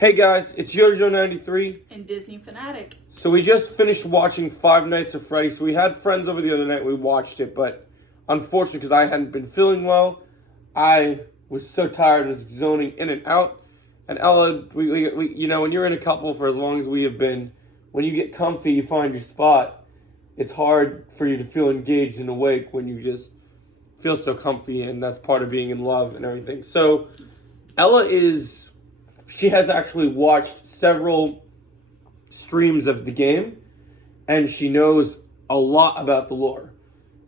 Hey guys, it's Yodajoe93 And Disney fanatic. So we just finished watching Five Nights at Freddy. So we had friends over the other night, we watched it, but unfortunately because I hadn't been feeling well, I was so tired and was zoning in and out. And Ella, we you know, when you're in a couple for as long as we have been, when you get comfy, you find your spot. It's hard for you to feel engaged and awake when you just feel so comfy, and that's part of being in love and everything. So Ella she has actually watched several streams of the game, and she knows a lot about the lore.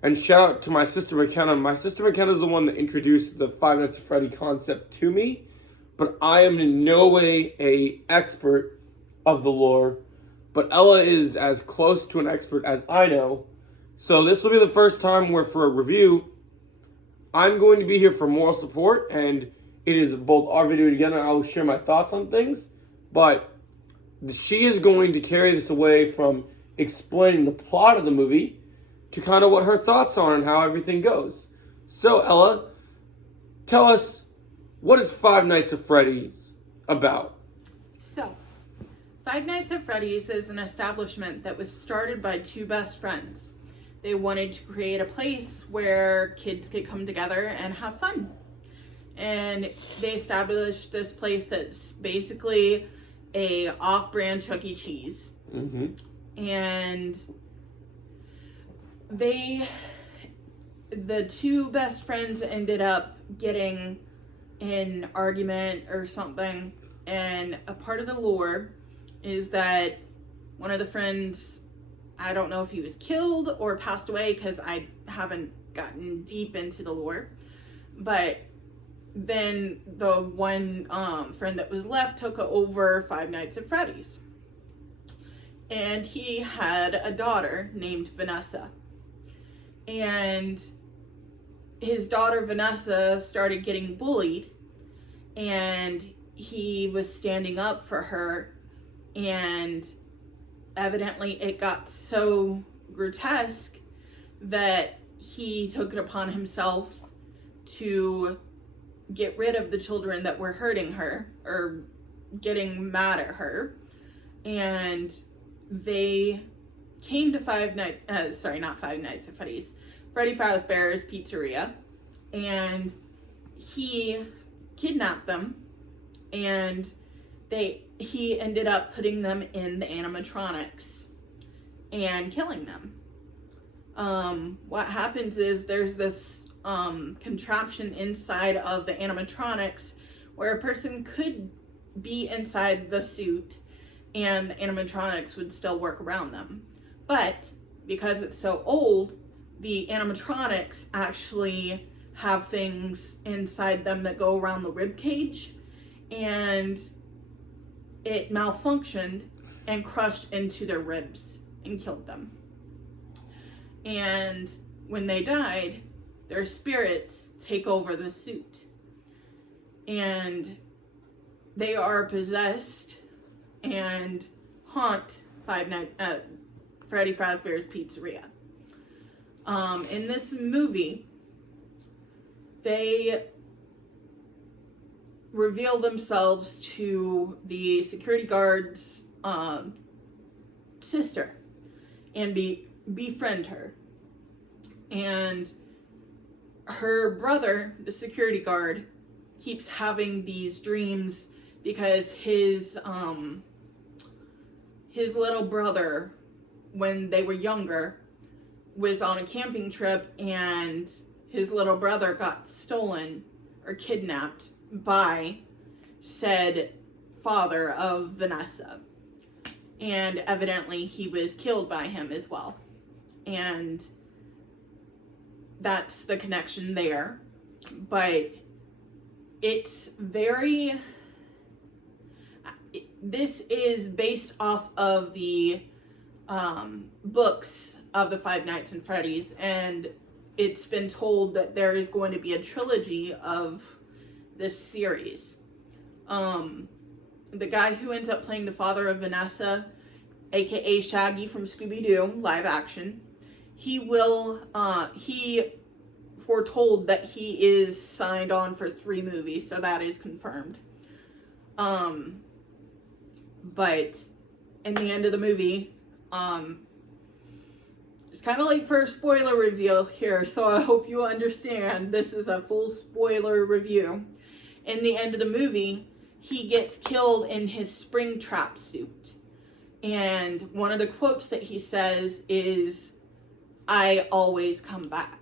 And shout out to my sister McKenna. My sister McKenna is the one that introduced the Five Nights at Freddy concept to me, but I am in no way an expert of the lore. But Ella is as close to an expert as I know. So this will be the first time where, for a review, I'm going to be here for moral support, and it is both our video together and I will share my thoughts on things. But she is going to carry this away from explaining the plot of the movie to kind of what her thoughts are and how everything goes. So, Ella, tell us, what is Five Nights at Freddy's about? So, Five Nights at Freddy's is an establishment that was started by two best friends. They wanted to create a place where kids could come together and have fun. And they established this place that's basically a off-brand Chuck E. Cheese. Mm-hmm. And the two best friends ended up getting in an argument or something. And a part of the lore is that one of the friends, I don't know if he was killed or passed away because I haven't gotten deep into the lore, but then the one friend that was left took over Five Nights at Freddy's. And he had a daughter named Vanessa. And his daughter Vanessa started getting bullied, and he was standing up for her, and evidently it got so grotesque that he took it upon himself to get rid of the children that were hurting her or getting mad at her. And they came to not Five Nights at Freddy's, Freddy Fazbear's Pizzeria, and he kidnapped them, and he ended up putting them in the animatronics and killing them. What happens is there's this contraption inside of the animatronics where a person could be inside the suit and the animatronics would still work around them. But because it's so old, the animatronics actually have things inside them that go around the rib cage, and it malfunctioned and crushed into their ribs and killed them. And when they died, their spirits take over the suit, and they are possessed and haunt Freddy Fazbear's Pizzeria. In this movie, they reveal themselves to the security guard's sister and befriend her. And her brother, the security guard, keeps having these dreams because his little brother, when they were younger, was on a camping trip, and his little brother got stolen or kidnapped by said father of Vanessa. And evidently he was killed by him as well. And that's the connection there. But this is based off of the books of the Five Nights at Freddy's, and it's been told that there is going to be a trilogy of this series. The guy who ends up playing the father of Vanessa, aka Shaggy from Scooby-Doo live action, he foretold that he is signed on for 3 movies, so that is confirmed. But in the end of the movie, it's kind of late for a spoiler reveal here, so I hope you understand this is a full spoiler review. In the end of the movie, he gets killed in his Springtrap suit. And one of the quotes that he says is, "I always come back."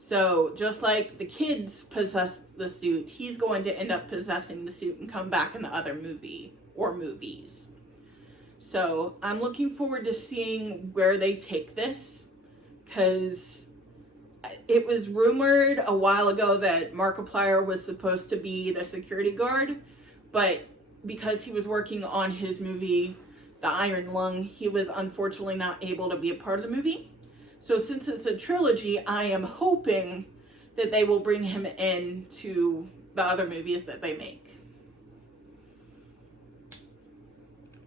So just like the kids possessed the suit, he's going to end up possessing the suit and come back in the other movie or movies. So I'm looking forward to seeing where they take this, because it was rumored a while ago that Markiplier was supposed to be the security guard, but because he was working on his movie, The Iron Lung, he was unfortunately not able to be a part of the movie. So since it's a trilogy, I am hoping that they will bring him in to the other movies that they make.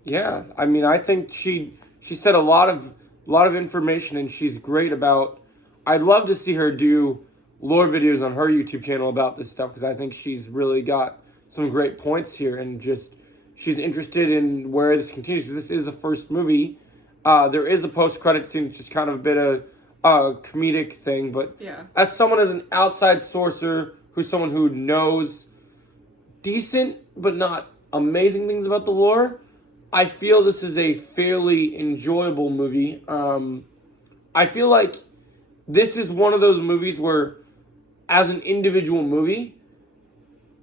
Yeah, I mean, I think she said a lot of information, and she's great about. I'd love to see her do lore videos on her YouTube channel about this stuff, because I think she's really got some great points here, and just she's interested in where this continues. This is the first movie. There is a post-credit scene, it's just kind of a bit of a comedic thing, but yeah. As an outside sourcer, who's someone who knows decent but not amazing things about the lore, I feel this is a fairly enjoyable movie. I feel like this is one of those movies where, as an individual movie,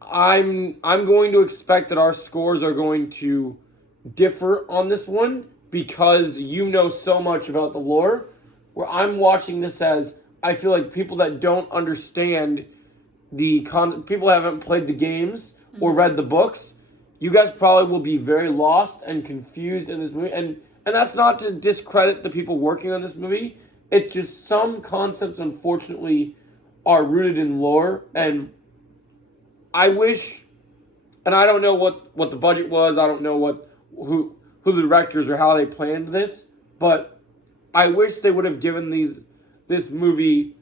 I'm going to expect that our scores are going to differ on this one, because you know so much about the lore, where I'm watching this as, I feel like people that don't understand people who haven't played the games or read the books, you guys probably will be very lost and confused in this movie. And that's not to discredit the people working on this movie. It's just some concepts, unfortunately, are rooted in lore. And I wish, and I don't know what the budget was. I don't know who the directors or how they planned this. But I wish they would have given this movie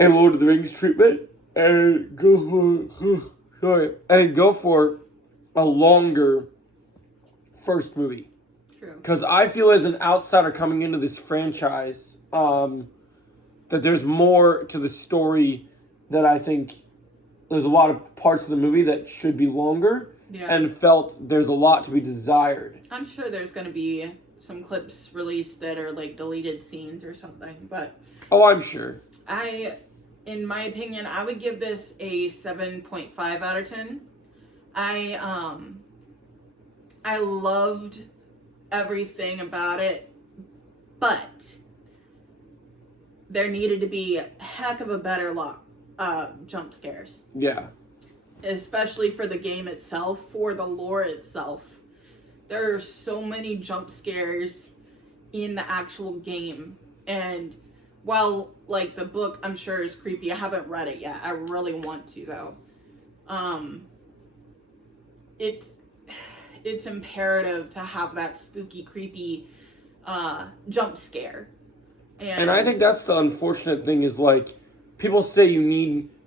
a Lord of the Rings treatment and go for a longer first movie. True. Because I feel, as an outsider coming into this franchise, that there's more to the story, that I think there's a lot of parts of the movie that should be longer, and felt there's a lot to be desired. I'm sure there's going to be some clips released that are like deleted scenes or something, but Oh, I'm sure. In my opinion, I would give this a 7.5 out of 10. I loved everything about it, but there needed to be a heck of a better jump scares. Yeah. Especially for the game itself, for the lore itself. There are so many jump scares in the actual game. And while, like, the book, I'm sure, is creepy, I haven't read it yet. I really want to, though. It's imperative to have that spooky, creepy jump scare. And I think that's the unfortunate thing, is, like, people say you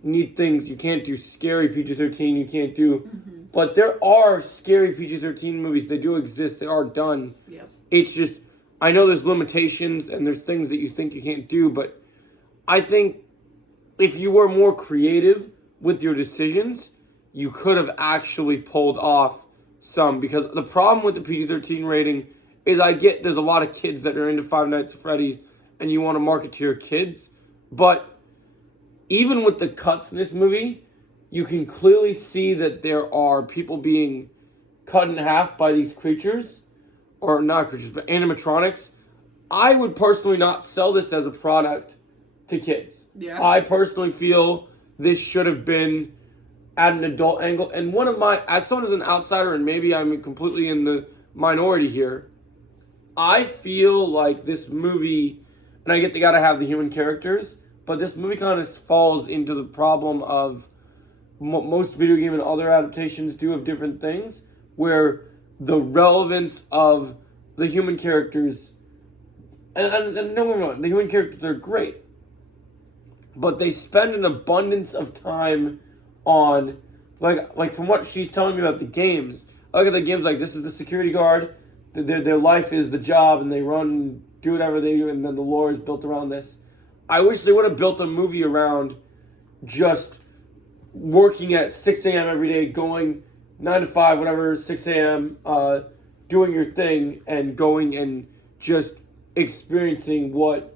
need things, you can't do scary PG-13, you can't do, but there are scary PG-13 movies, they do exist, they are done. Yep. It's just, I know there's limitations and there's things that you think you can't do, but I think if you were more creative with your decisions, you could have actually pulled off some, because the problem with the PG-13 rating is, I get there's a lot of kids that are into Five Nights at Freddy's and you want to market to your kids, but even with the cuts in this movie, you can clearly see that there are people being cut in half by these creatures, or not creatures, but animatronics. I would personally not sell this as a product to kids. Yeah. I personally feel this should have been at an adult angle. And as someone as an outsider, and maybe I'm completely in the minority here, I feel like this movie, and I get they gotta have the human characters, but this movie kind of falls into the problem of most video game and other adaptations do of different things, where the relevance of the human characters, and no, the human characters are great, but they spend an abundance of time on, like from what she's telling me about the games, I look at the games like this is the security guard, their life is the job, and they run, do whatever they do, and then the lore is built around this. I wish they would have built a movie around just working at 6 a.m. every day, going 9 to 5, whatever, 6 a.m., doing your thing, and going and just experiencing what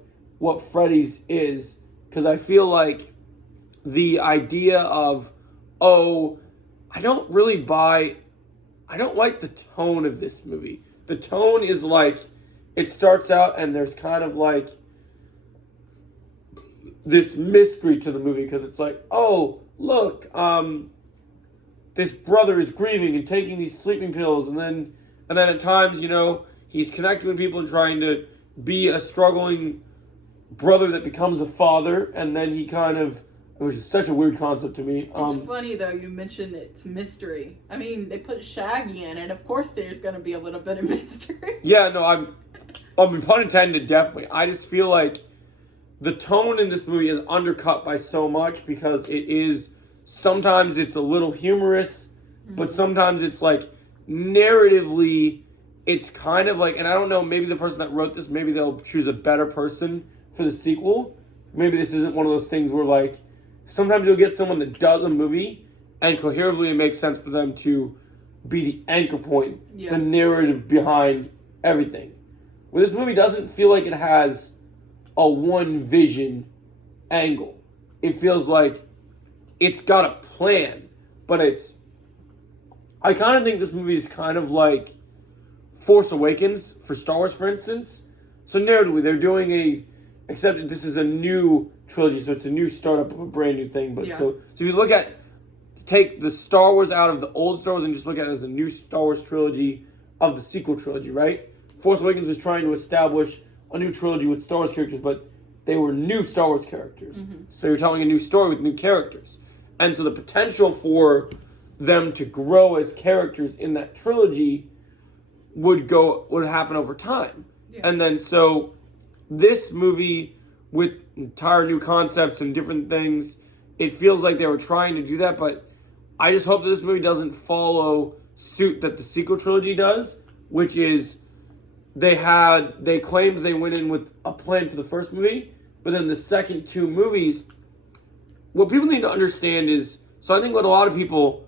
Freddy's is. Because I feel like the idea of, I don't like the tone of this movie. The tone is like, it starts out and there's kind of like this mystery to the movie, because it's like, look, this brother is grieving and taking these sleeping pills, and then at times, he's connecting with people and trying to be a struggling brother that becomes a father, and then he kind of, which is such a weird concept to me. It's funny though, you mentioned it's mystery. I mean, they put Shaggy in it, of course there's going to be a little bit of mystery. Yeah, no, I'm pun intended, definitely. I just feel like the tone in this movie is undercut by so much, because sometimes it's a little humorous, but sometimes it's like narratively, it's kind of like, and I don't know, maybe the person that wrote this, maybe they'll choose a better person for the sequel. Maybe this isn't one of those things where like, sometimes you'll get someone that does a movie and coherently it makes sense for them to be the anchor point, the narrative behind everything. Where this movie doesn't feel like it has a one vision angle. It feels like it's got a plan, but I kind of think this movie is kind of like Force Awakens for Star Wars, for instance. So narratively, they're doing except this is a new trilogy, so it's a new startup of a brand new thing. But so if you take the Star Wars out of the old Star Wars and just look at it as a new Star Wars trilogy of the sequel trilogy, right? Force Awakens was trying to establish a new trilogy with Star Wars characters, but they were new Star Wars characters. So you're telling a new story with new characters. And so the potential for them to grow as characters in that trilogy would happen over time. Yeah. And then so this movie with entire new concepts and different things, it feels like they were trying to do that, but I just hope that this movie doesn't follow suit that the sequel trilogy does, which is they claimed they went in with a plan for the first movie, but then the second two movies, what people need to understand is, so I think what a lot of people,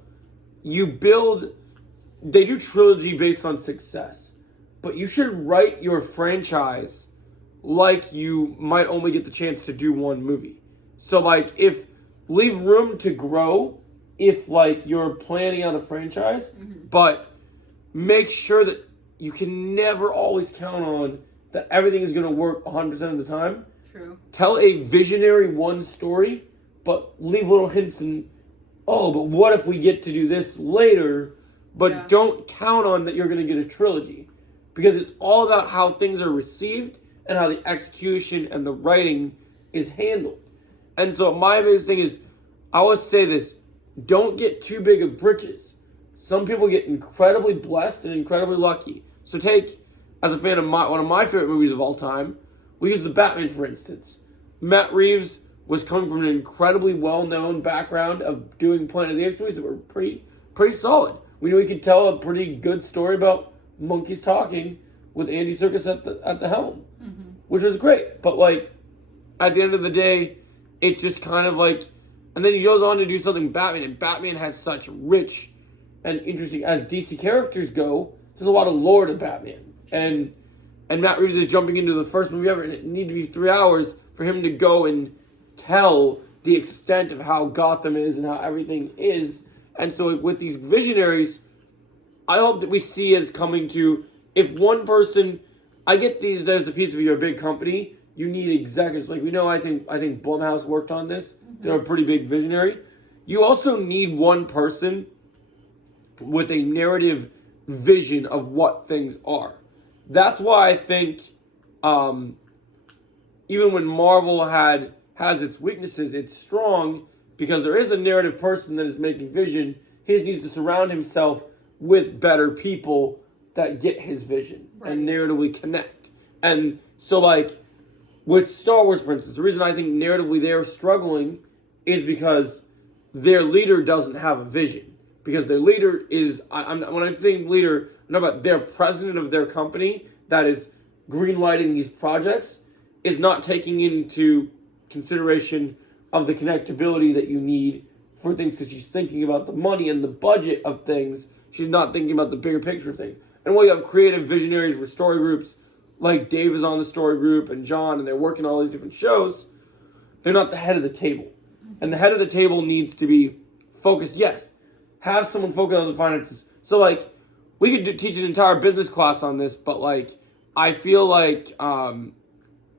they do trilogy based on success, but you should write your franchise like you might only get the chance to do one movie. So like, leave room to grow if like you're planning on a franchise, but make sure that you can never always count on that everything is going to work 100% of the time. True. Tell a visionary one story, but leave little hints and, but what if we get to do this later? But don't count on that you're going to get a trilogy. Because it's all about how things are received and how the execution and the writing is handled. And so my biggest thing is, I always say this, don't get too big of britches. Some people get incredibly blessed and incredibly lucky. So take, as a fan of one of my favorite movies of all time, we use The Batman, for instance. Matt Reeves was coming from an incredibly well-known background of doing Planet of the Apes movies that were pretty solid. We knew he could tell a pretty good story about monkeys talking with Andy Serkis at the helm, which was great. But like, at the end of the day, it's just kind of like, and then he goes on to do something Batman, and Batman has such rich and interesting, as DC characters go, there's a lot of lore to Batman. And Matt Reeves is jumping into the first movie ever, and it needed to be 3 hours for him to go and tell the extent of how Gotham is and how everything is. And so with these visionaries, I hope that we see as coming to, if one person, I get there's the piece of you're a big company, you need executives. Like we know, I think Blumhouse worked on this. They're a pretty big visionary. You also need one person with a narrative vision of what things are. That's why I think even when Marvel has its weaknesses, it's strong because there is a narrative person that is making vision. He just needs to surround himself with better people that get his vision and narratively connect. And so like with Star Wars, for instance, the reason I think narratively they're struggling is because their leader doesn't have a vision. because their leader is, when I'm saying leader, I'm talking about their president of their company that is greenlighting these projects is not taking into consideration of the connectability that you need for things, because she's thinking about the money and the budget of things. She's not thinking about the bigger picture of things. And while you have creative visionaries with story groups, like Dave is on the story group and John, and they're working on all these different shows, they're not the head of the table. And the head of the table needs to be focused, yes. Have someone focus on the finances. So, like, we could teach an entire business class on this, but, like, I feel like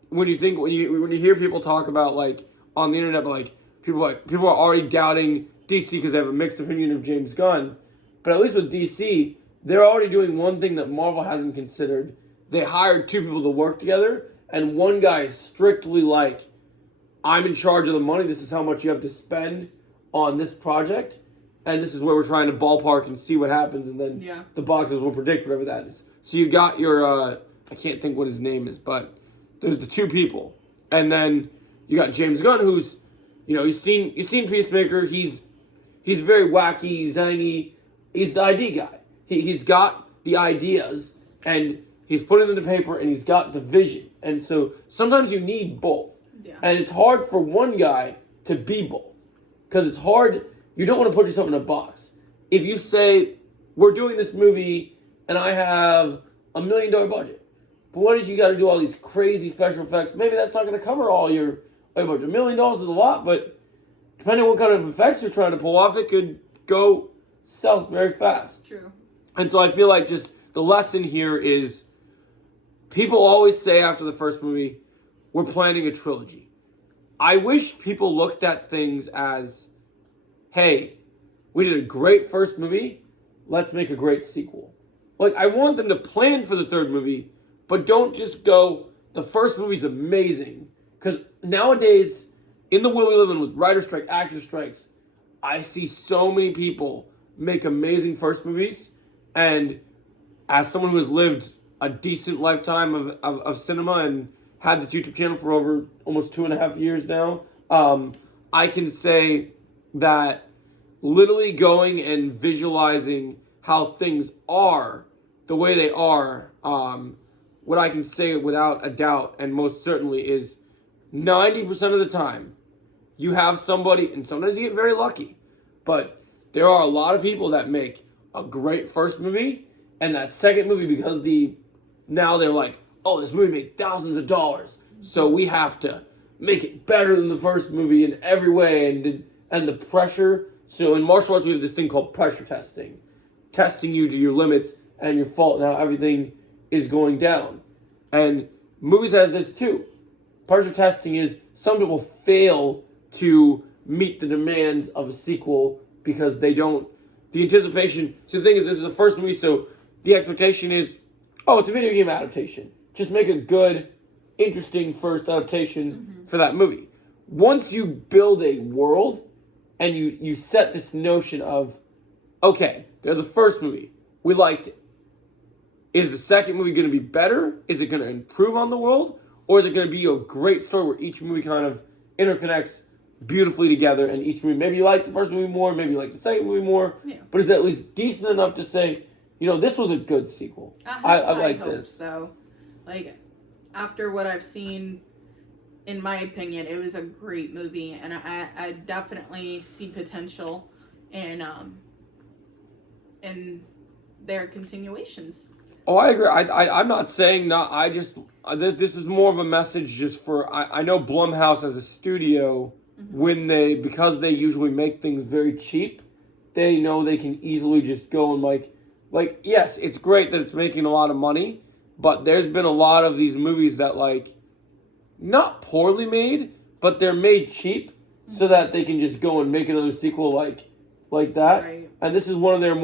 when you hear people talk about, like, on the internet, like people are already doubting DC because they have a mixed opinion of James Gunn. But at least with DC, they're already doing one thing that Marvel hasn't considered. They hired 2 people to work together, and one guy is strictly like, I'm in charge of the money. This is how much you have to spend on this project. And this is where we're trying to ballpark and see what happens. And then the boxes will predict whatever that is. So you got your, I can't think what his name is, but there's the 2 people. And then you got James Gunn, who's, you've seen Peacemaker. He's very wacky, zangy. He's the ID guy. He's got the ideas, and he's putting them to paper, and he's got the vision. And so sometimes you need both. Yeah. And it's hard for one guy to be both. Because it's hard. You don't want to put yourself in a box. If you say, we're doing this movie, and I have $1 million budget, but what if you got to do all these crazy special effects? Maybe that's not going to cover all your budget. $1 million is a lot, but depending on what kind of effects you're trying to pull off, it could go south very fast. True. And so I feel like just the lesson here is people always say after the first movie, we're planning a trilogy. I wish people looked at things as, hey, we did a great first movie, let's make a great sequel. Like, I want them to plan for the third movie, but don't just go, the first movie's amazing. Because nowadays, in the world we live in with writer strike, actor strikes, I see so many people make amazing first movies. And as someone who has lived a decent lifetime of cinema and had this YouTube channel for over almost 2.5 years now, I can say that literally going and visualizing how things are, the way they are, what I can say without a doubt and most certainly is 90% of the time you have somebody, and sometimes you get very lucky, but there are a lot of people that make a great first movie, and that second movie, because now they're like, oh, this movie made thousands of dollars, so we have to make it better than the first movie in every way, and the pressure. So in martial arts, we have this thing called pressure testing you to your limits and your fault, and how everything is going down. And movies has this too. Pressure testing is some people fail to meet the demands of a sequel because they don't. The anticipation. So the thing is, this is the first movie, so the expectation is, oh, it's a video game adaptation. Just make a good, interesting first adaptation for that movie. Once you build a world and you set this notion of, okay, there's the first movie. We liked it. Is the second movie going to be better? Is it going to improve on the world? Or is it going to be a great story where each movie kind of interconnects beautifully together, and each movie, maybe you like the first movie more, maybe you like the second movie more, but is it at least decent enough to say, this was a good sequel. I like this. So, like, after what I've seen, in my opinion, it was a great movie, and I definitely see potential in their continuations. Oh, I agree. I'm not saying not. This is more of a message just for. I know Blumhouse as a studio, because they usually make things very cheap, they know they can easily just go and like yes, it's great that it's making a lot of money, but there's been a lot of these movies that not poorly made, but they're made cheap so that they can just go and make another sequel like that. Right. And this is one of their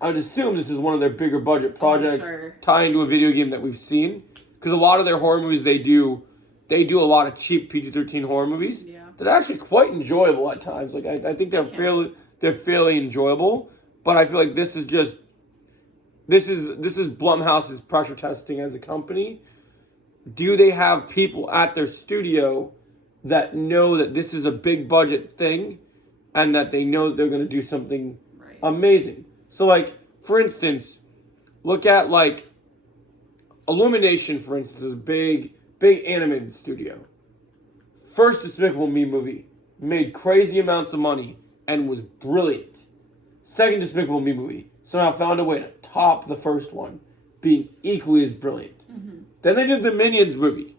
I'd assume this is one of their bigger budget projects tying to a video game that we've seen. Because a lot of their horror movies, they do a lot of cheap PG-13 horror movies that are actually quite enjoyable at times. Like I think they're fairly enjoyable. But I feel like this is Blumhouse's pressure testing as a company. Do they have people at their studio that know that this is a big budget thing, and that they know that they're going to do something amazing. So, like, for instance, look at, like, Illumination, for instance, is a big animated studio. First Despicable Me movie made crazy amounts of money and was brilliant. Second Despicable Me movie somehow found a way to top the first one, being equally as brilliant. Mm-hmm. Then they did the Minions movie.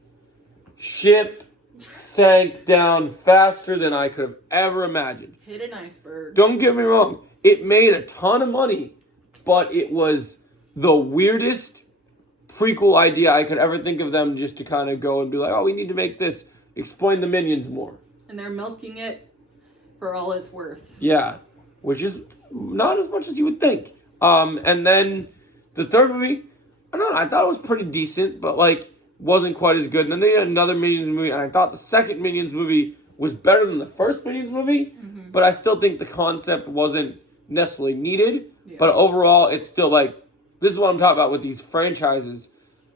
Ship sank down faster than I could have ever imagined. Hit an iceberg. Don't get me wrong. It made a ton of money, but it was the weirdest prequel idea I could ever think of them just to kind of go and be like, oh, we need to make this. Explain the Minions more. And they're milking it for all it's worth. Yeah, which is not as much as you would think. And then the third movie, I don't know, I thought it was pretty decent, but like wasn't quite as good. And then they did another Minions movie, and I thought the second Minions movie was better than the first Minions movie, but I still think the concept wasn't necessarily needed. Yeah. But overall, it's still like, this is what I'm talking about with these franchises.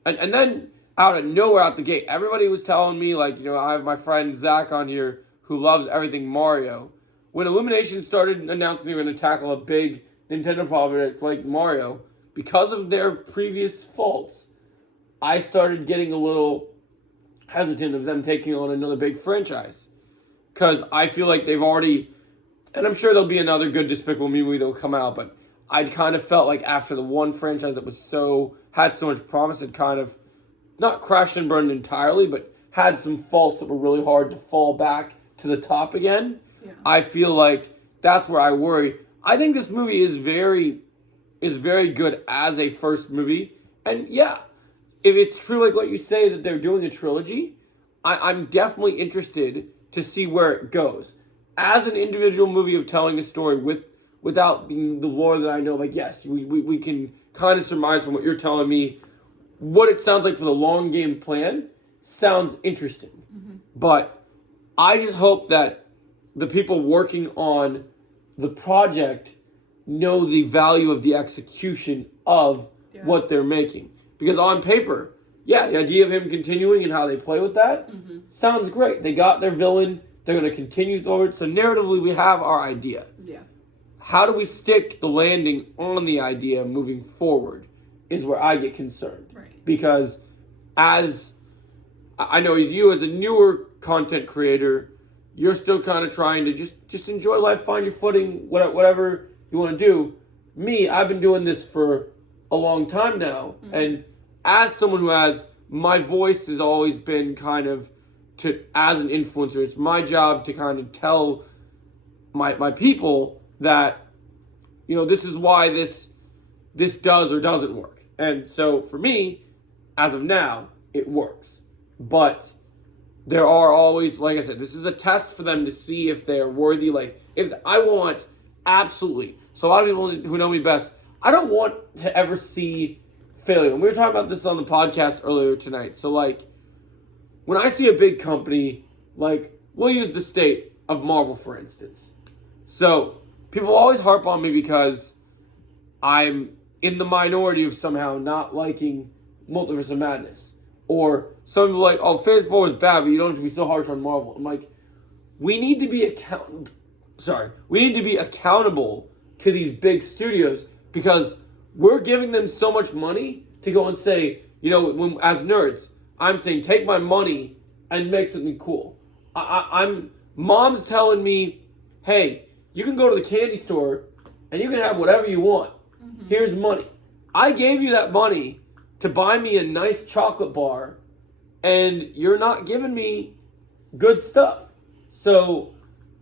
And then out of nowhere, out the gate, everybody was telling me, like, you know, I have my friend Zach on here who loves everything Mario. When Illumination started announcing they were going to tackle a big Nintendo project like Mario, because of their previous faults, I started getting a little hesitant of them taking on another big franchise. Because I feel like they've already, and I'm sure there'll be another good Despicable Me movie that will come out, but I'd kind of felt like after the one franchise that was had so much promise, it kind of not crashed and burned entirely, but had some faults that were really hard to fall back to the top again. Yeah. I feel like that's where I worry. I think this movie is very good as a first movie. And yeah, if it's true like what you say that they're doing a trilogy, I'm definitely interested to see where it goes. As an individual movie of telling a story without the lore that I know, like, yes, we can kind of surmise from what you're telling me what it sounds like for the long game plan sounds interesting. Mm-hmm. But I just hope that the people working on the project know the value of the execution of what they're making. Because on paper, yeah, the idea of him continuing and how they play with that sounds great. They got their villain. They're going to continue forward. So narratively, we have our idea. Yeah. How do we stick the landing on the idea moving forward is where I get concerned. Right. Because as I know as you as a newer content creator, you're still kind of trying to just enjoy life, find your footing, whatever you want to do. Me, I've been doing this for a long time now. Mm-hmm. And as someone who has, my voice has always been kind of as an influencer, it's my job to kind of tell my people that, you know, this is why this does or doesn't work. And so for me, as of now, it works. But there are always, like I said, this is a test for them to see if they're worthy. Like, if I want, absolutely. So a lot of people who know me best, I don't want to ever see failure. And we were talking about this on the podcast earlier tonight. So, like, when I see a big company, like, we'll use the state of Marvel, for instance. So, people always harp on me because I'm in the minority of somehow not liking Multiverse of Madness. Or some people are like, oh, Phase 4 is bad, but you don't have to be so harsh on Marvel. I'm like, we need to be accountable to these big studios because we're giving them so much money to go and say, you know, as nerds, I'm saying take my money and make something cool. Mom's telling me, hey, you can go to the candy store and you can have whatever you want. Mm-hmm. Here's money. I gave you that money to buy me a nice chocolate bar and you're not giving me good stuff. So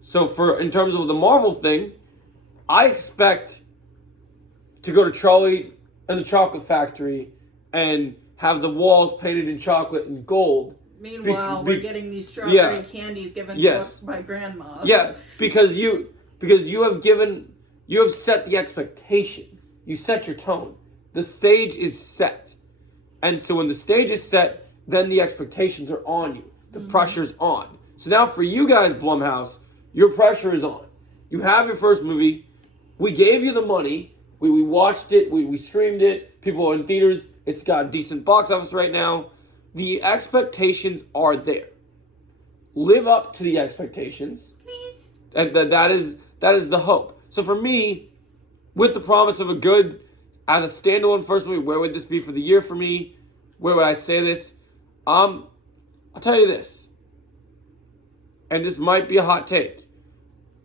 for in terms of the Marvel thing, I expect to go to Charlie and the Chocolate Factory and have the walls painted in chocolate and gold. Meanwhile, we're getting these strawberry candies given to us by grandmas. Yeah, because you have set the expectation. You set your tone. The stage is set. And so when the stage is set, then the expectations are on you. The pressure's on. So now for you guys, Blumhouse, your pressure is on. You have your first movie. We gave you the money. We watched it. We streamed it. People are in theaters. It's got a decent box office right now. The expectations are there. Live up to the expectations. Please. And that is the hope. So for me, with the promise of a good, as a standalone first movie, where would this be for the year for me? Where would I say this? I'll tell you this, and this might be a hot take.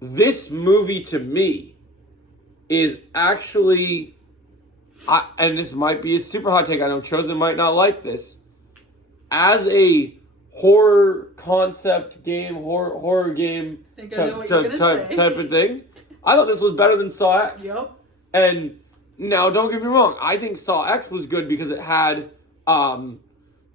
This movie to me is actually, and this might be a super hot take. I know Chosen might not like this. As a horror concept game, horror game type of thing, I thought this was better than Saw X. Yep. And now, don't get me wrong. I think Saw X was good because it had an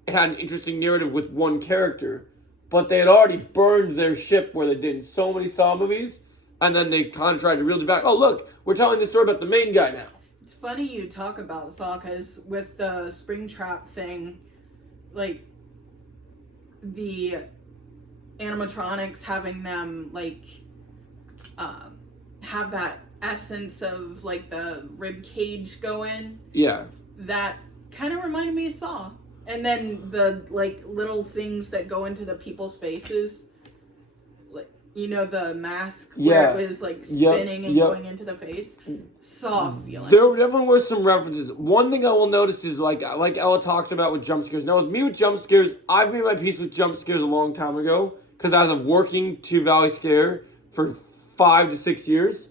interesting narrative with one character. But they had already burned their ship where they did in so many Saw movies. And then they kind of tried to reel it back. Oh, look, we're telling the story about the main guy now. It's funny you talk about Saw, because with the Springtrap thing, like, the animatronics having them, like, have that essence of, like, the rib cage go in. Yeah. That kind of reminded me of Saw. And then the, like, little things that go into the people's faces. Like, you know, the mask where it was, like, spinning and going into the face. Saw feeling. There definitely were some references. One thing I will notice is, like Ella talked about with jump scares. Now, with me with jump scares, I've made my peace with jump scares a long time ago. Because as of working to Valley Scare for 5 to 6 years,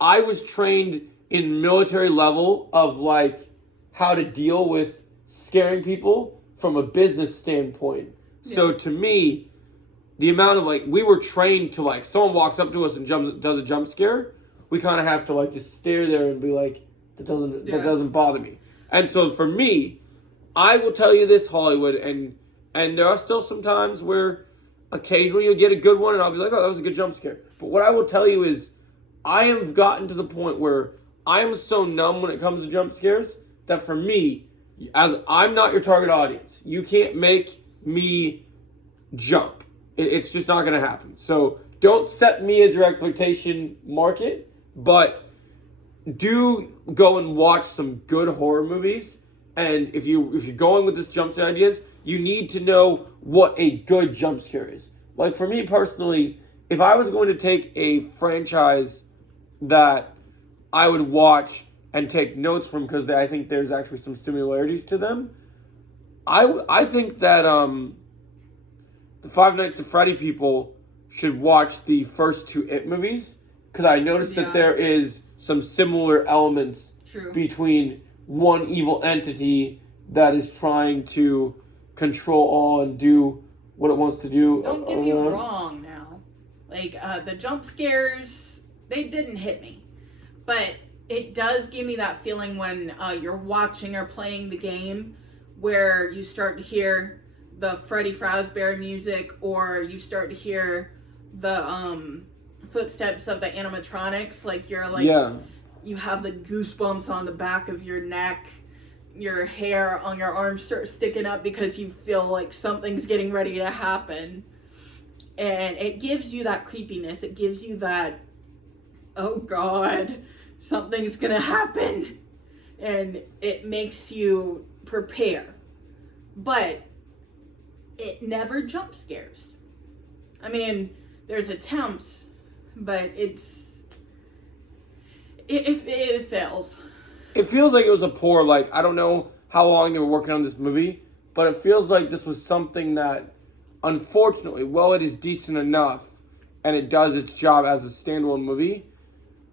I was trained in military level of, like, how to deal with scaring people from a business standpoint. Yeah. So to me, the amount of, like, we were trained to, like, someone walks up to us and does a jump scare, we kind of have to, like, just stare there and be like, that doesn't bother me. And so for me, I will tell you this, Hollywood, and there are still some times where occasionally you'll get a good one and I'll be like, oh, that was a good jump scare. But what I will tell you is I have gotten to the point where I am so numb when it comes to jump scares that for me, as I'm not your target audience, you can't make me jump. It's just not going to happen. So don't set me as your expectation market, but do go and watch some good horror movies. And if you're going with this jump scare ideas, you need to know what a good jump scare is. Like for me personally, if I was going to take a franchise that I would watch and take notes from, because I think there's actually some similarities to them, I think that the Five Nights at Freddy people should watch the first 2 It movies, because I noticed that there is some similar elements between one evil entity that is trying to control all and do what it wants to do. Don't get me wrong now. Like, the jump scares, they didn't hit me. But it does give me that feeling when you're watching or playing the game where you start to hear the Freddy Fazbear music, or you start to hear the footsteps of the animatronics. Like, you're like, you have the goosebumps on the back of your neck, your hair on your arms start sticking up because you feel like something's getting ready to happen. And it gives you that creepiness. It gives you that, oh God, something's gonna happen. And it makes you prepare. But it never jump scares. I mean, there's attempts, but it fails. It feels like it was a poor, like, I don't know how long they were working on this movie, but it feels like this was something that, unfortunately, while it is decent enough, and it does its job as a standalone movie,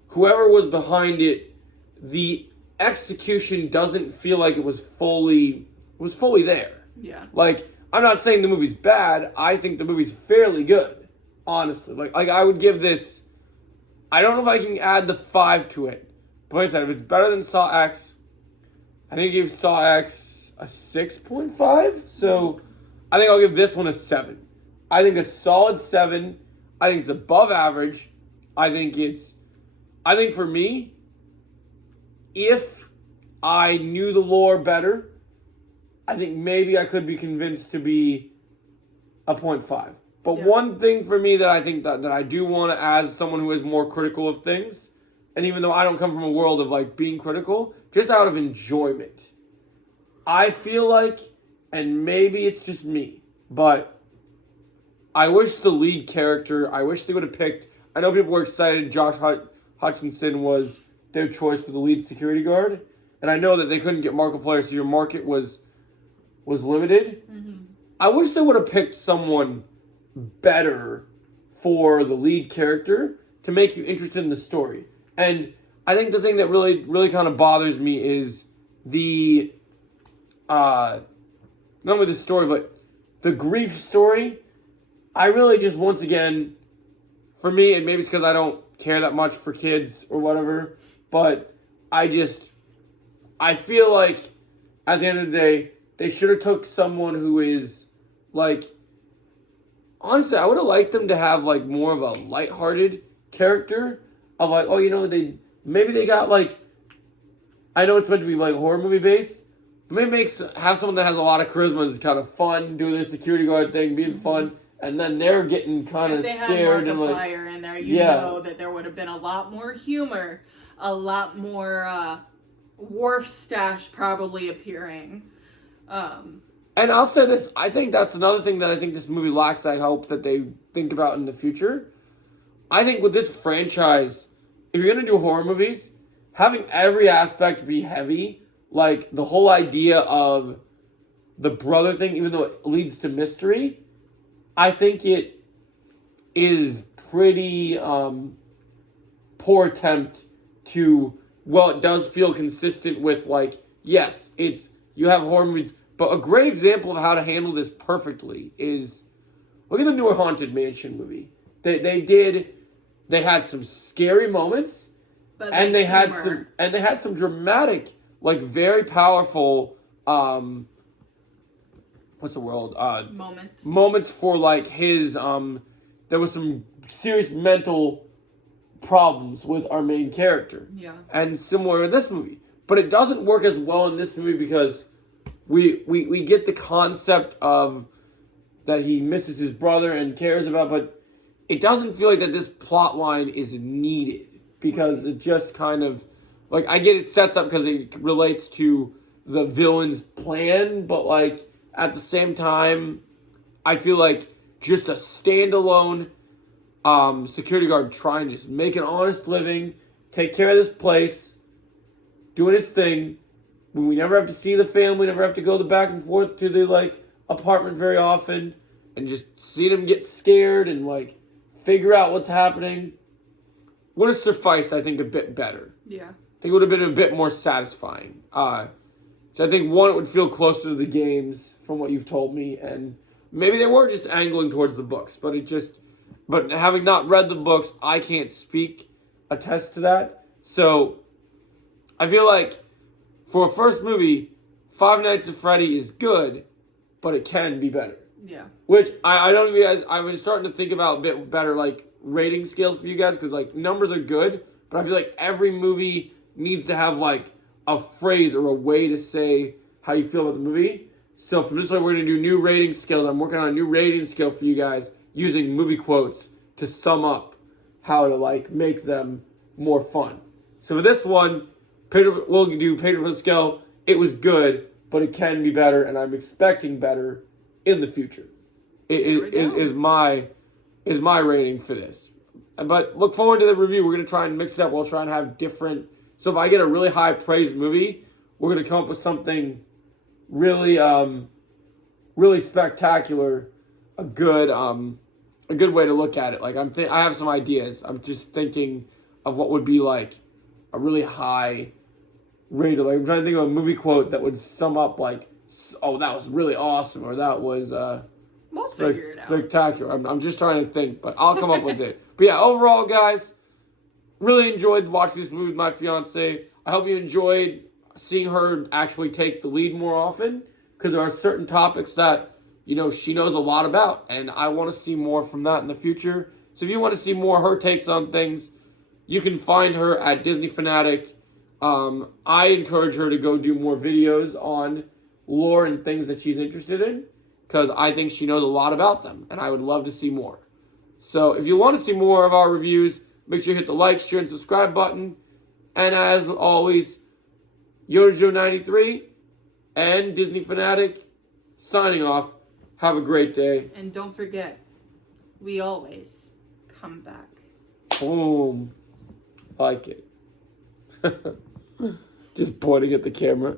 whoever was behind it, the execution doesn't feel like it was fully there. Yeah. Like, I'm not saying the movie's bad. I think the movie's fairly good, honestly. Like I would give this, I don't know if I can add the 5 to it. But like I said, if it's better than Saw X, I think I give Saw X a 6.5. So I think I'll give this one a 7. I think a solid 7. I think it's above average. I think for me, if I knew the lore better, I think maybe I could be convinced to be a 0.5. But one thing for me that I think that I do want to, as someone who is more critical of things, and even though I don't come from a world of like being critical, just out of enjoyment, I feel like, and maybe it's just me, but I wish the lead character, I wish they would have picked, I know people were excited Josh Hutcherson was their choice for the lead security guard. And I know that they couldn't get Markiplier, so your market was limited. Mm-hmm. I wish they would have picked someone better for the lead character to make you interested in the story. And I think the thing that really, really kind of bothers me is the, not only the story, but the grief story. I really just, once again, for me, and maybe it's because I don't care that much for kids or whatever, but I feel like at the end of the day, they should have took someone who is, like, honestly, I would have liked them to have, like, more of a lighthearted character of, like, oh, you know, maybe they got, like, I know it's meant to be, like, horror movie based, but maybe have someone that has a lot of charisma, is kind of fun, doing their security guard thing, being fun, and then they're getting kind of scared. If and they like, had Markiplier in there, you know that there would have been a lot more humor, a lot more Worf stash probably appearing. And I'll say this, I think that's another thing that I think this movie lacks that I hope that they think about in the future. I think with this franchise, if you're going to do horror movies, having every aspect be heavy, like the whole idea of the brother thing, even though it leads to mystery, I think it is pretty poor attempt to, well, it does feel consistent with, like, yes, you have horror movies, but a great example of how to handle this perfectly is, look at the newer Haunted Mansion movie. They had some scary moments, but and they had some dramatic, like, very powerful, what's the word? Moments for, like, his, there was some serious mental problems with our main character. Yeah. And similar in this movie. But it doesn't work as well in this movie because we get the concept of that he misses his brother and cares about, but it doesn't feel like that this plot line is needed because it just kind of, like, I get it sets up because it relates to the villain's plan, but, like, at the same time, I feel like just a standalone security guard trying to just make an honest living, take care of this place, doing his thing. We never have to see the family, never have to go back and forth to the, like, apartment very often, and just see them get scared and, like, figure out what's happening. Would have sufficed, I think, a bit better. Yeah. I think it would have been a bit more satisfying. So I think, one, it would feel closer to the games from what you've told me, and maybe they were just angling towards the books, but having not read the books, I can't attest to that. So I feel like for a first movie, Five Nights at Freddy is good, but it can be better. Yeah. Which I don't even, I've been starting to think about a bit better, like, rating scales for you guys, because, like, numbers are good, but I feel like every movie needs to have, like, a phrase or a way to say how you feel about the movie. So from this point, we're going to do new rating scales. I'm working on a new rating scale for you guys using movie quotes to sum up how to, like, make them more fun. So for this one, we'll do Pedro scale. It was good, but it can be better, and I'm expecting better in the future. Is my rating for this. But look forward to the review. We're going to try and mix it up. We'll try and have different. So if I get a really high praise movie, we're going to come up with something really, really spectacular. A good way to look at it. Like I have some ideas. I'm just thinking of what would be like a really high rated. Like I'm trying to think of a movie quote that would sum up like, oh, that was really awesome, or that was we'll figure it out. Spectacular. I'm just trying to think, but I'll come up with it. But yeah, overall, guys, really enjoyed watching this movie with my fiance. I hope you enjoyed seeing her actually take the lead more often, because there are certain topics that, you know, she knows a lot about, and I want to see more from that in the future. So if you want to see more of her takes on things, you can find her at Disney Fanatic. I encourage her to go do more videos on lore and things that she's interested in, because I think she knows a lot about them, and I would love to see more. So if you want to see more of our reviews, make sure you hit the like, share, and subscribe button. And as always, Yodajoe93 and Disney Fanatic signing off. Have a great day. And don't forget, we always come back. Boom. Like it. Just pointing at the camera.